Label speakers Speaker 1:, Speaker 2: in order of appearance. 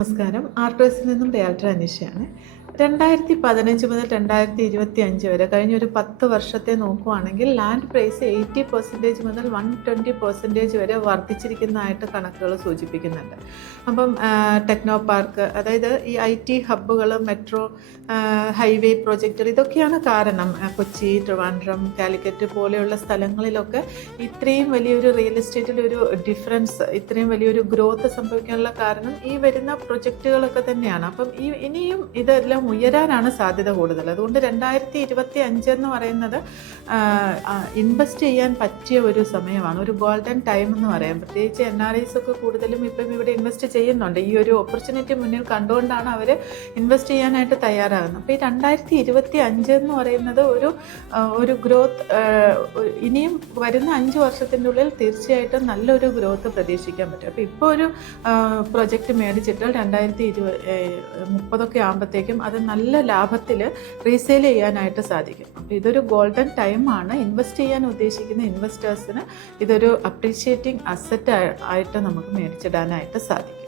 Speaker 1: നമസ്കാരം. ആർട്ടേഴ്സിൽ നിന്നും ഡയറക്ടർ അനീഷയാണ്. രണ്ടായിരത്തി പതിനഞ്ച് മുതൽ രണ്ടായിരത്തി ഇരുപത്തി അഞ്ച് വരെ കഴിഞ്ഞ ഒരു പത്ത് വർഷത്തെ നോക്കുവാണെങ്കിൽ ലാൻഡ് പ്രൈസ് എയ്റ്റി പെർസെന്റേജ് മുതൽ വൺ ട്വന്റി പെർസെന്റേജ് വരെ വർദ്ധിച്ചിരിക്കുന്നതായിട്ട് കണക്കുകൾ സൂചിപ്പിക്കുന്നുണ്ട്. അപ്പം ടെക്നോ പാർക്ക് അതായത് ഈ ഐ ടി ഹബ്ബുകൾ മെട്രോ ഹൈവേ പ്രോജക്റ്റുകൾ ഇതൊക്കെയാണ് കാരണം. കൊച്ചി ട്രിവാൻഡ്രം കാലിക്കറ്റ് പോലെയുള്ള സ്ഥലങ്ങളിലൊക്കെ ഇത്രയും വലിയൊരു റിയൽ എസ്റ്റേറ്റിൽ ഒരു ഡിഫറൻസ് ഇത്രയും വലിയൊരു ഗ്രോത്ത് സംഭവിക്കാനുള്ള കാരണം ഈ വരുന്ന പ്രൊജക്റ്റുകളൊക്കെ തന്നെയാണ്. അപ്പം ഈ ഇനിയും ഇതെല്ലാം ഉയരാനാണ് സാധ്യത കൂടുതൽ. അതുകൊണ്ട് രണ്ടായിരത്തി ഇരുപത്തി അഞ്ച് എന്ന് പറയുന്നത് ഇൻവെസ്റ്റ് ചെയ്യാൻ പറ്റിയ ഒരു സമയമാണ്. ഒരു ഗോൾഡൻ ടൈം എന്ന് പറയാം. പ്രത്യേകിച്ച് എൻ ആർ ഐസ് ഒക്കെ കൂടുതലും ഇപ്പം ഇവിടെ ഇൻവെസ്റ്റ് ചെയ്യുന്നുണ്ട്. ഈ ഒരു ഓപ്പർച്യൂണിറ്റി മുന്നിൽ കണ്ടുകൊണ്ടാണ് അവർ ഇൻവെസ്റ്റ് ചെയ്യാനായിട്ട് തയ്യാറാകുന്നത്. അപ്പോൾ ഈ രണ്ടായിരത്തി ഇരുപത്തി അഞ്ച് എന്ന് പറയുന്നത് ഒരു ഒരു ഗ്രോത്ത് ഇനിയും വരുന്ന അഞ്ച് വർഷത്തിന്റെ ഉള്ളിൽ തീർച്ചയായിട്ടും നല്ലൊരു ഗ്രോത്ത് പ്രതീക്ഷിക്കാൻ പറ്റും. അപ്പോൾ ഇപ്പോൾ ഒരു പ്രൊജക്റ്റ് മേടിച്ചിട്ട് രണ്ടായിരത്തി ഇരുപത് മുപ്പതൊക്കെ ആകുമ്പോഴത്തേക്കും അത് നല്ല ലാഭത്തിൽ റീസെയിൽ ചെയ്യാനായിട്ട് സാധിക്കും. അപ്പോൾ ഇതൊരു ഗോൾഡൻ ടൈമാണ് ഇൻവെസ്റ്റ് ചെയ്യാൻ ഉദ്ദേശിക്കുന്ന ഇൻവെസ്റ്റേഴ്സിന് ഇതൊരു അപ്രീഷിയേറ്റിംഗ് അസറ്റ് ആയിട്ട് നമുക്ക് മേടിച്ചിടാനായിട്ട് സാധിക്കും.